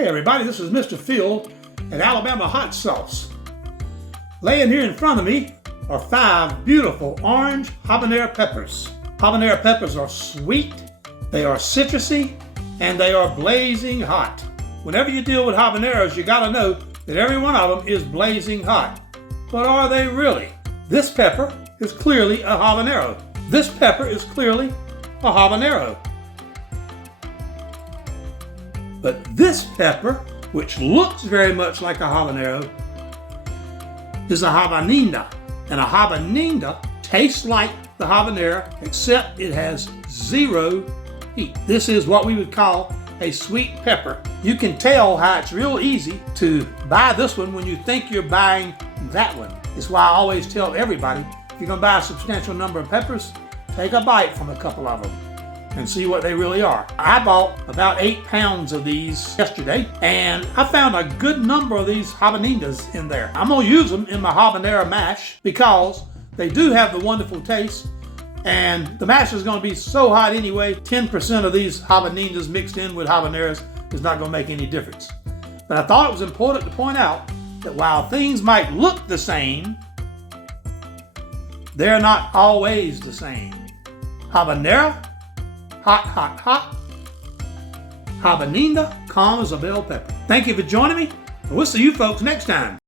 Hey everybody, this is Mr. Phil at Alabama Hot Sauce. Laying here in front of me are 5 beautiful orange habanero peppers. Habanero peppers are sweet, they are citrusy, and they are blazing hot. Whenever you deal with habaneros, you gotta know that every one of them is blazing hot. But are they really? This pepper is clearly a habanero. This pepper is clearly a habanero. But this pepper, which looks very much like a habanero, is a habanada. And a habanada tastes like the habanero, except it has 0 heat. This is what we would call a sweet pepper. You can tell how it's real easy to buy this one when you think you're buying that one. It's why I always tell everybody, if you're gonna buy a substantial number of peppers, take a bite from a couple of them and see what they really are. I bought about 8 pounds of these yesterday, and I found a good number of these habanadas in there. I'm gonna use them in my habanero mash because they do have the wonderful taste, and the mash is gonna be so hot anyway, 10% of these habanadas mixed in with habaneros is not gonna make any difference. But I thought it was important to point out that while things might look the same, they're not always the same. Habanero, hot, hot, hot. Habanada, calm as a bell pepper. Thank you for joining me, and we'll see you folks next time.